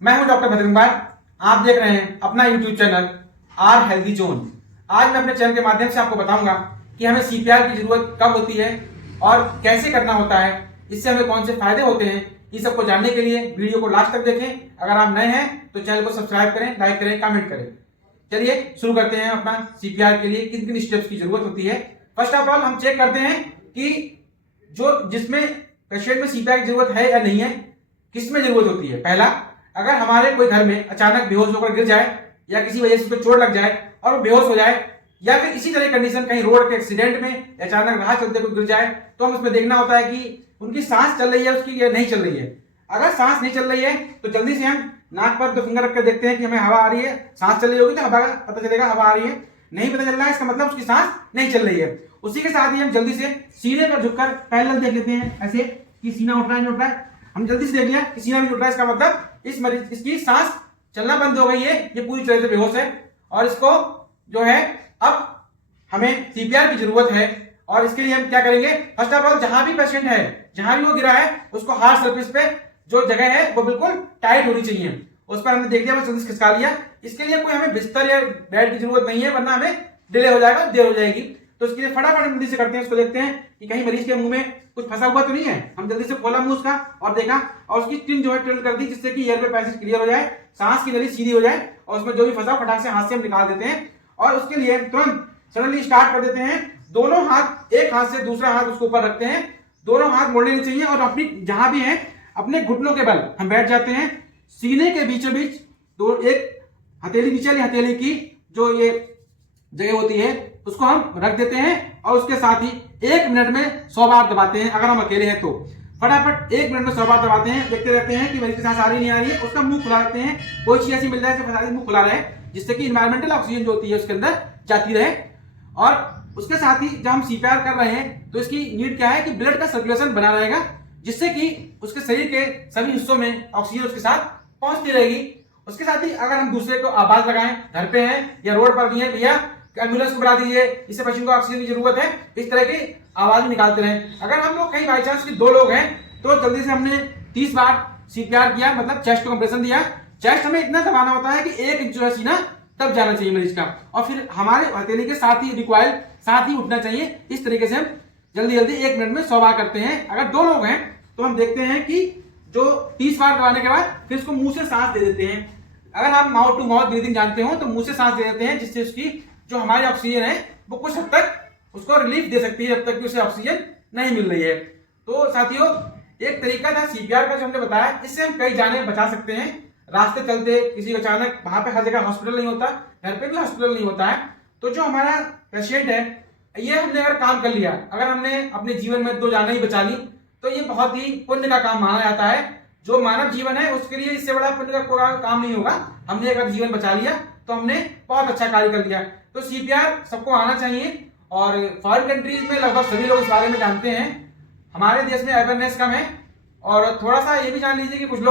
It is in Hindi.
मैं हूं डॉक्टर भद्रंगार। आप देख रहे हैं अपना YouTube channel are healthy zone. आज मैं अपने चैनल के माध्यम से आपको बताऊंगा कि हमें सीपीआर की जरूरत कब होती है और कैसे करना होता है, इससे हमें कौन से फायदे होते हैं। इस सबको जानने के लिए वीडियो को लास्ट तक देखें। अगर आप नए हैं तो चैनल को सब्सक्राइब करें, लाइक करें, कमेंट करें। चलिए शुरू करते हैं। अपना सीपीआर के लिए किन किन स्टेप्स की जरूरत होती है। फर्स्ट ऑफ ऑल हम चेक करते हैं कि जिसमें पेशेंट में सीपीआर की जरूरत है या नहीं है, किस में जरूरत होती है। पहला, अगर हमारे कोई घर में अचानक बेहोश होकर गिर जाए या किसी वजह से उसको चोट लग जाए और वो बेहोश हो जाए, या फिर इसी तरह कंडीशन कहीं रोड के एक्सीडेंट में अचानक राह चलते कोई गिर जाए, तो हम उसमें देखना होता है कि उनकी सांस चल रही है उसकी या नहीं चल रही है। अगर सांस नहीं चल रही है तो जल्दी से हम नाक पर दो फिंगर रख कर देखते हैं कि हमें हवा आ रही है। सांस चल रही होगी तो हवा का पता चलेगा, हवा आ रही है। नहीं पता चल रहा है, इसका मतलब उसकी सांस नहीं चल रही है। उसी के साथ ही हम जल्दी से सीने पर झुककर पैरेलल देख लेते हैं, ऐसे कि सीना उठ रहा है नहीं उठ रहा है। हम जल्दी से देख लिया कि सीना भी उठ रहा है, इसका मतलब इस मरीज इसकी सांस चलना बंद हो गई है, ये पूरी तरह से बेहोश है और इसको जो है अब हमें सीपीआर की जरूरत है। और इसके लिए हम क्या करेंगे, फर्स्ट ऑफ ऑल जहां भी पेशेंट है, जहां भी वो गिरा है, उसको हार्ड सरफेस पे जो जगह है वो बिल्कुल टाइट होनी चाहिए। उस पर हमने देख लिया, जल्दी खिसका लिया। इसके लिए कोई हमें बिस्तर या बेड की जरूरत नहीं है, वरना हमें डिले हो जाएगा, देर हो जाएगी। तो इसके लिए फटाफट जल्दी से करते हैं, उसको देखते हैं कि कहीं मरीज के मुंह में कुछ फंसा हुआ तो नहीं है। हम जल्दी से खोला मुंह उसका और देखा, और उसकी टिन जो है टिल्ट कर दी, जिससे कि एयर पे पैसेज क्लियर हो जाए, सांस की नली सीधी हो जाए और उसमें जो भी फंसा फटाक से हाथ से हम निकाल देते हैं। और उसके लिए तुरंत सडनली स्टार्ट कर देते हैं। दोनों हाथ, एक हाथ से दूसरा हाथ उसके ऊपर रखते हैं, दोनों हाथ मोड़ने नहीं चाहिए और अपनी जहां भी है अपने घुटनों के बल हम बैठ जाते हैं। सीने के बीचों बीच दो, एक हथेली नीचे वाली हथेली की जो ये जगह होती है उसको हम रख देते हैं और उसके साथ ही 1 मिनट में 100 बार दबाते हैं। अगर हम अकेले हैं तो फटाफट 1 मिनट में 100 बार दबाते हैं। देखते रहते हैं कि मरीज की सांस आ रही नहीं आ रही है। उसका मुंह खुला रखते हैं, कोई चीज ऐसी मिल जाए मुंह खुला रहे, जिससे कि इन्वायरमेंटल ऑक्सीजन जो होती है उसके अंदर जाती रहे। और उसके साथ ही जब हम सीपीआर कर रहे हैं तो इसकी नीड क्या है कि ब्लड का सर्कुलेशन बना रहेगा, जिससे कि उसके शरीर के सभी हिस्सों में ऑक्सीजन उसके साथ पहुंचती रहेगी। उसके साथ ही अगर हम दूसरे को आवाज लगाएं, घर पे हैं या रोड पर भी हैं, भैया एम्बुलेंस को बुला दीजिए, इससे पेशेंट को ऑक्सीजन की जरूरत है, इस तरह की आवाज निकालते रहें। अगर हम लोग कहीं बाई चांस 2 लोग हैं तो जल्दी से हमने 30 बार सीपीआर किया, मतलब चेस्ट को कंप्रेशन दिया। चेस्ट हमें इतना दबाना होता है कि 1 इंच जो है सीना तब जाना चाहिए मरीज का, और फिर हमारे हथेली के साथ ही रिकॉइल साथ ही उठना चाहिए। इस तरीके से हम जल्दी जल्दी 1 मिनट में 100 बार करते हैं। अगर 2 लोग हैं तो हम देखते हैं कि जो 30 बार दबाने के बाद फिर उसको मुंह से सांस दे देते हैं। अगर आप माउथ टू माउथ ब्रीदिंग जानते हो तो मुंह से सांस दे देते हैं, जिससे उसकी जो हमारी ऑक्सीजन है वो कुछ हद तक उसको रिलीफ दे सकती है, जब तक कि उसे ऑक्सीजन नहीं मिल रही है। तो साथियों, एक तरीका था सीपीआर का जो हमने बताया, इससे हम कई जानें बचा सकते हैं। रास्ते चलते किसी को अचानक, वहां पे हर जगह हॉस्पिटल नहीं होता, घर पे भी हॉस्पिटल नहीं होता है, तो जो हमारा पेशेंट है, ये हमने अगर काम कर लिया, अगर हमने अपने जीवन में 2 जानें ही बचा ली, तो ये बहुत ही पुण्य का काम माना जाता है। जो मानव जीवन है उसके लिए इससे बड़ा पुण्य का कोई काम नहीं होगा। हमने अगर जीवन बचा लिया तो हमने बहुत अच्छा कार्य कर लिया। तो सीपीआर सबको आना चाहिए, और फॉरेन कंट्रीज में लगभग सभी लोग इस बारे में जानते हैं। हमारे देश में अवेयरनेस कम है, और थोड़ा सा ये भी जान लीजिए कि कुछ लोग